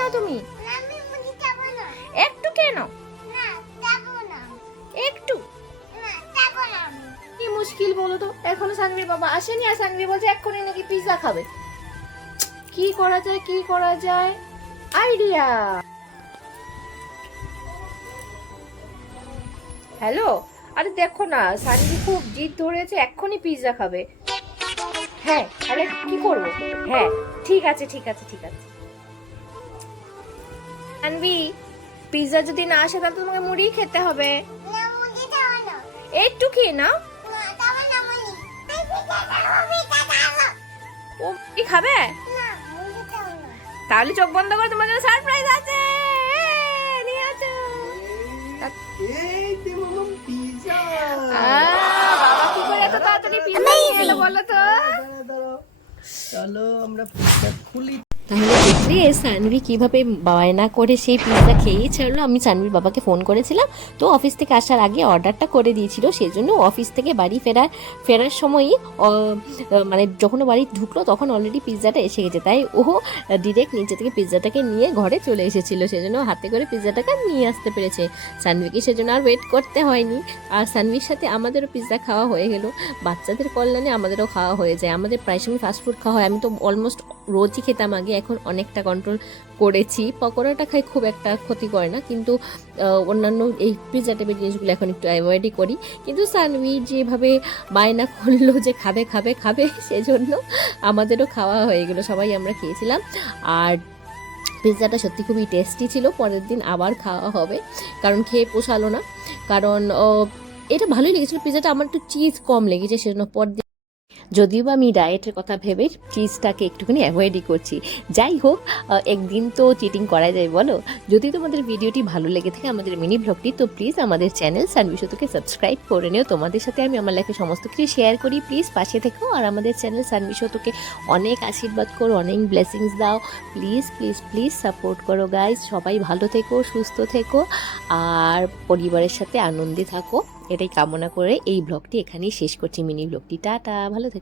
না তুমি? একটু খেয়ে নাও, একটু। কি মুশকিল বলো তো, এখনো সানভির বাবা আসেনি আর সানভি বলছে এক্ষুনি নাকি পিৎজা খাবে। কি করা যায়, কি করা যায়, আইডিয়া। হ্যালো, আরে দেখো না সানভি খুব জিদ ধরেছে, এক্ষুনি পিৎজা খাবে। হ্যাঁ, আরে কি করব? হ্যাঁ ঠিক আছে ঠিক আছে ঠিক আছে। সানভি, পিৎজা যদি না আসে তাহলে তোমাকে মুড়ি খেতে হবে। একটু খেয়ে নাও। ও মুড়ি খাবে? তাহলে চোখ বন্ধ করে তোমার জন্য সারপ্রাইজ আছে, নিয়ে আসো। বাবা কি করে এত তাড়াতাড়ি পিৎজা নিয়ে এলো বলো তো? চলো আমরা পিৎজা খুলি। তাহলে দেখলে সানভি কিভাবে বায়না করে সেই পিৎজা খেয়েই ছাড়লো। আমি সানভির বাবাকে ফোন করেছিলাম, তো অফিস থেকে আসার আগে অর্ডারটা করে দিয়েছিল, সেই জন্য অফিস থেকে বাড়ি ফেরার সময়ই মানে যখন বাড়ি ঢুকলো তখন অলরেডি পিৎজাটা এসে গেছে, তাই ও ডিরেক্ট নিচে থেকে পিৎজাটাকে নিয়ে ঘরে চলে এসেছিলো, সেজন্য হাতে করে পিৎজাটাকে নিয়ে আসতে পেরেছে। সানভিকে সেজন্য আর ওয়েট করতে হয়নি, আর সানভির সাথে আমাদেরও পিৎজা খাওয়া হয়ে গেল। বাচ্চাদের কল্যাণে আমাদেরও খাওয়া হয়ে যায়। আমাদের প্রায় সময় ফাস্টফুড খাওয়া হয়, আমি তো অলমোস্ট রোজই খেতাম আগে, এখন অনেকটা কন্ট্রোল করেছি। পকোড়াটা খাই, খুব একটা ক্ষতি করে না, কিন্তু অন্যান্য এই পিৎজা টাইপের জিনিসগুলো এখন একটু অ্যাভয়েডই করি। কিন্তু সানভি যেভাবে বায়না করলো যে খাবে খাবে খাবে, সেজন্য আমাদেরও খাওয়া হয়ে গেলো, সবাই আমরা খেয়েছিলাম। আর পিৎজাটা সত্যি খুবই টেস্টি ছিল, পরের দিন আবার খাওয়া হবে, কারণ খেয়ে পোষালো না। কারণ এটা ভালোই লেগেছিলো পিৎজাটা, আমার একটু চিজ কম লেগেছে, সেজন্য পরদিন, যদিও বা আমি ডায়েটের কথা ভেবে চিজটাকে একটুখানি অ্যাভয়েডই করছি। যাই হোক, একদিন তো চিটিং করা যায় বলো। যদি তোমাদের ভিডিওটি ভালো লেগে থাকে আমাদের মিনি ব্লগটি, তো প্লিজ আমাদের চ্যানেল সানভি সতুকে সাবস্ক্রাইব করে নিও। তোমাদের সাথে আমি আমার লাইফে সমস্ত কিছু শেয়ার করি, প্লিজ পাশে থেকো, আর আমাদের চ্যানেল সানভি সতুকে অনেক আশীর্বাদ করো, অনেক ব্লেসিংস দাও, প্লিজ প্লিজ প্লিজ সাপোর্ট করো গাইজ। সবাই ভালো থেকো, সুস্থ থেকো, আর পরিবারের সাথে আনন্দে থাকো, এটাই কামনা করে এই ব্লগটি এখানেই শেষ করছি, মিনি ব্লগটি। টাটা, ভালো থেকো।